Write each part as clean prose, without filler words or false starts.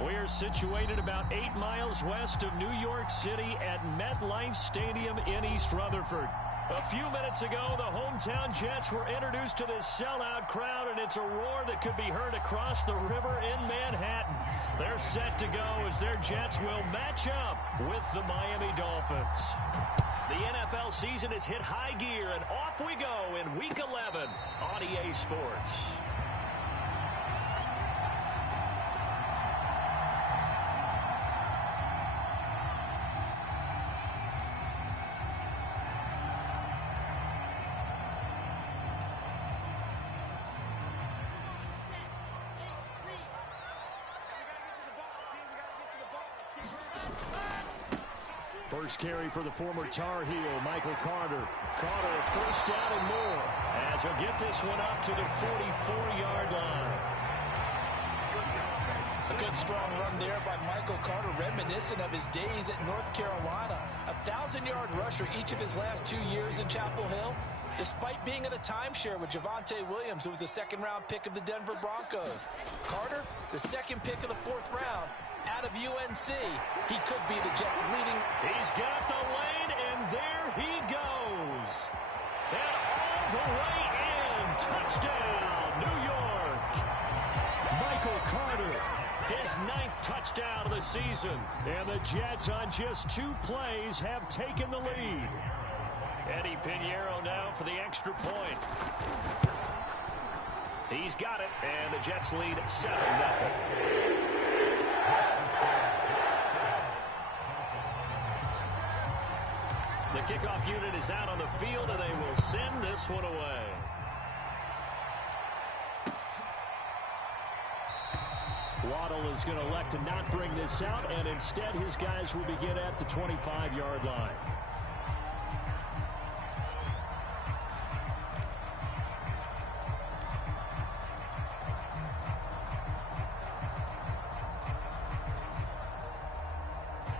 We're situated about 8 miles west of New York City at MetLife Stadium in East Rutherford. A few minutes ago, the hometown Jets were introduced to this sellout crowd, and it's a roar that could be heard across the river in Manhattan. They're set to go as their Jets will match up with the Miami Dolphins. The NFL season has hit high gear, and off we go in Week 11 on EA Sports. First carry for the former Tar Heel, Michael Carter. Carter, first down and more, as he'll get this one up to the 44-yard line. A good strong run there by Michael Carter, reminiscent of his days at North Carolina. 1,000-yard rusher each of his last 2 years in Chapel Hill. Despite being in a timeshare with Javonte Williams, who was a second-round pick of the Denver Broncos. Carter, the second pick of the 4th round. Out of UNC, he could be the Jets' leading. He's got the lane, and there he goes. And all the way in. Touchdown, New York. Michael Carter, his 9th touchdown of the season. And the Jets, on just 2 plays, have taken the lead. Eddie Pinheiro now for the extra point. He's got it, and the Jets lead 7-0. The kickoff unit is out on the field, and they will send this one away. Waddle is going to elect to not bring this out, and instead his guys will begin at the 25-yard line.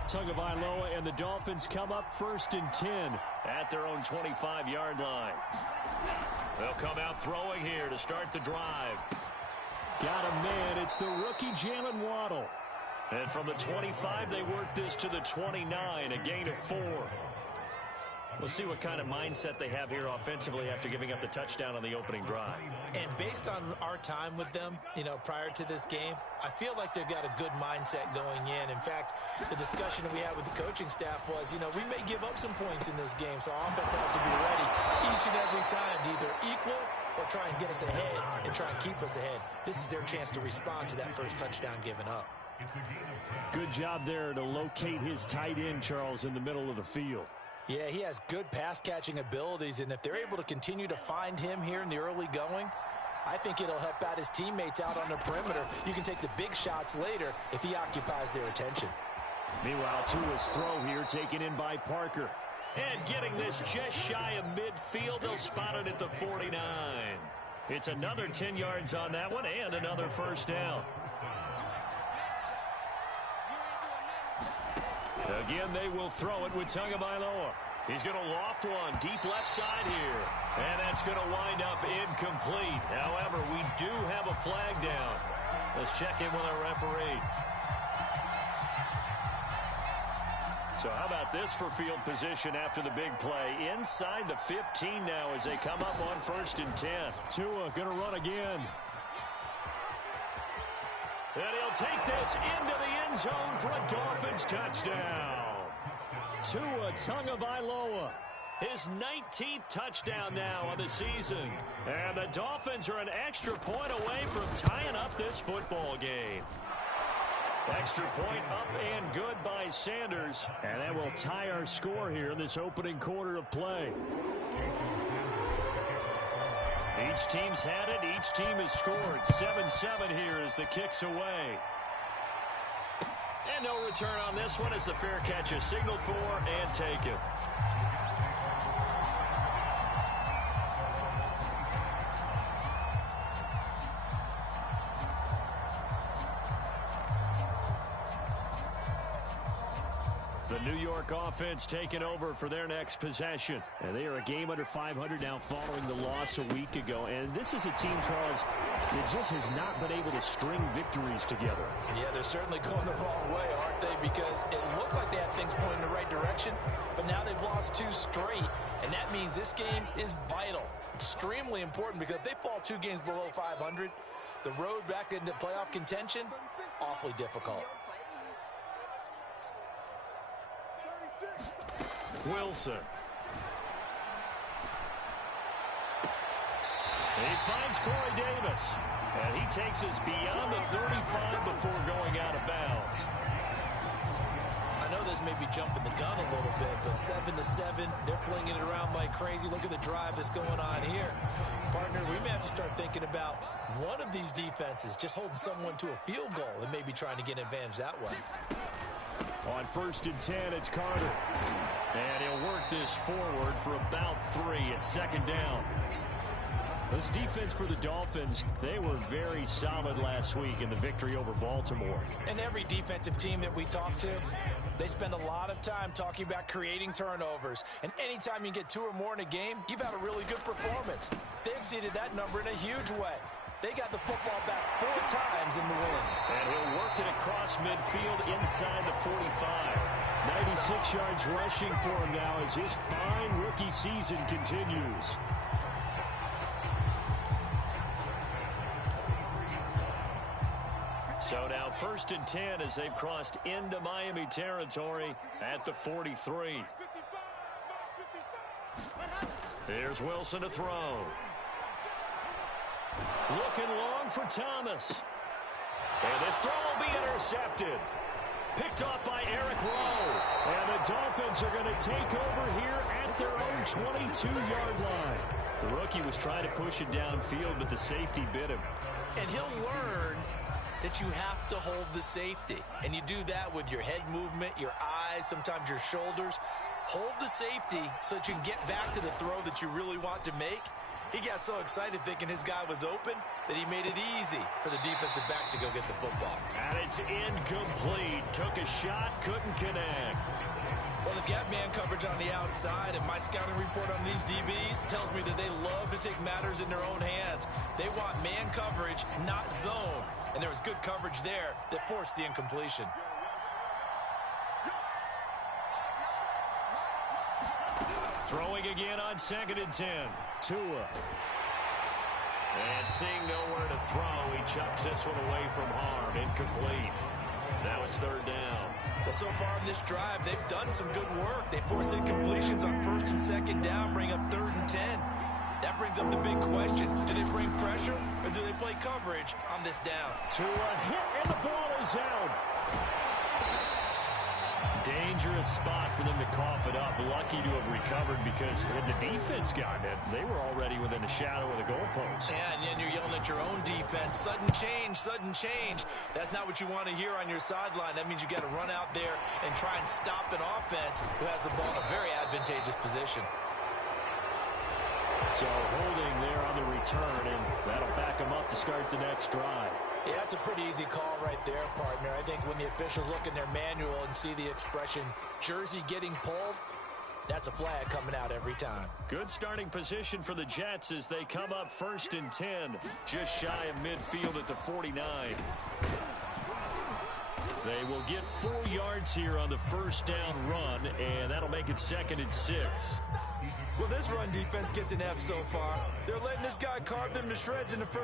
Tagovailoa and the Dolphins come up 1st and 10 at their own 25-yard line. They'll come out throwing here to start the drive. Got a man. It's the rookie Jalen Waddle. And from the 25, they work this to the 29, a gain of 4. We'll see what kind of mindset they have here offensively after giving up the touchdown on the opening drive. And based on our time with them, prior to this game, I feel like they've got a good mindset going in. In fact, the discussion that we had with the coaching staff was, we may give up some points in this game, so our offense has to be ready each and every time to either equal or try and get us ahead and try and keep us ahead. This is their chance to respond to that first touchdown given up. Good job there to locate his tight end, Charles, in the middle of the field. Yeah, he has good pass-catching abilities, and if they're able to continue to find him here in the early going, I think it'll help out his teammates out on the perimeter. You can take the big shots later if he occupies their attention. Meanwhile, Tua's throw here taken in by Parker. And getting this just shy of midfield, they'll spot it at the 49. It's another 10 yards on that one and another first down. Again, they will throw it with Tagovailoa. He's going to loft one deep left side here. And that's going to wind up incomplete. However, we do have a flag down. Let's check in with our referee. So how about this for field position after the big play? Inside the 15 now as they come up on 1st and 10. Tua going to run again. And he'll take this into the end zone for a Dolphins touchdown. Tua Tagovailoa, his 19th touchdown now on the season. And the Dolphins are an extra point away from tying up this football game. Extra point up and good by Sanders. And that will tie our score here in this opening quarter of play. Each team's had it. Each team has scored. 7-7 here as the kick's away. And no return on this one as the fair catch is signaled for and taken. The New York offense taking over for their next possession. And they are a game under 500 now following the loss a week ago. And this is a team, Charles, that just has not been able to string victories together. Yeah, they're certainly going the wrong way, aren't they? Because it looked like they had things pointing in the right direction, but now they've lost 2 straight. And that means this game is vital, extremely important, because if they fall 2 games below 500, the road back into playoff contention, awfully difficult. Wilson. He finds Corey Davis, and he takes us beyond the 35 before going out of bounds. I know this may be jumping the gun a little bit, but 7-7, they're flinging it around like crazy. Look at the drive that's going on here. Partner, we may have to start thinking about one of these defenses just holding someone to a field goal and maybe trying to get an advantage that way. On 1st and 10, it's Carter. And he'll work this forward for about 3 at 2nd down. This defense for the Dolphins, they were very solid last week in the victory over Baltimore. And every defensive team that we talk to, they spend a lot of time talking about creating turnovers. And anytime you get 2 or more in a game, you've had a really good performance. They exceeded that number in a huge way. They got the football back 4 times in the win. And he'll work it across midfield inside the 45. 96 yards rushing for him now as his fine rookie season continues. So now 1st and 10 as they've crossed into Miami territory at the 43. Here's Wilson to throw. Looking long for Thomas. And this throw will be intercepted. Picked off by Eric Rowe. And the Dolphins are going to take over here at their own 22-yard line. The rookie was trying to push it downfield, but the safety bit him. And he'll learn that you have to hold the safety. And you do that with your head movement, your eyes, sometimes your shoulders. Hold the safety so that you can get back to the throw that you really want to make. He got so excited thinking his guy was open that he made it easy for the defensive back to go get the football. And it's incomplete. Took a shot, couldn't connect. Well, they've got man coverage on the outside, and my scouting report on these DBs tells me that they love to take matters in their own hands. They want man coverage, not zone. And there was good coverage there that forced the incompletion. Throwing again on 2nd and 10. Tua. And seeing nowhere to throw, he chucks this one away from harm. Incomplete. Now it's 3rd down. Well, so far in this drive, they've done some good work. They force incompletions on 1st and 2nd down, bring up 3rd and 10. That brings up the big question. Do they bring pressure or do they play coverage on this down? Tua hit and the ball is out. Dangerous spot for them to cough it up. Lucky to have recovered because had the defense gotten it, they were already within a shadow of the goalpost. Yeah, and then you're yelling at your own defense. Sudden change, sudden change. That's not what you want to hear on your sideline. That means you got to run out there and try and stop an offense who has the ball in a very advantageous position. So holding there on the return, and that'll back them up to start the next drive. Yeah, that's a pretty easy call right there, partner. I think when the officials look in their manual and see the expression, jersey getting pulled, that's a flag coming out every time. Good starting position for the Jets as they come up 1st and 10, just shy of midfield at the 49. They will get 4 yards here on the 1st down run, and that'll make it 2nd and 6. Well, this run defense gets an F so far. They're letting this guy carve them to shreds in the first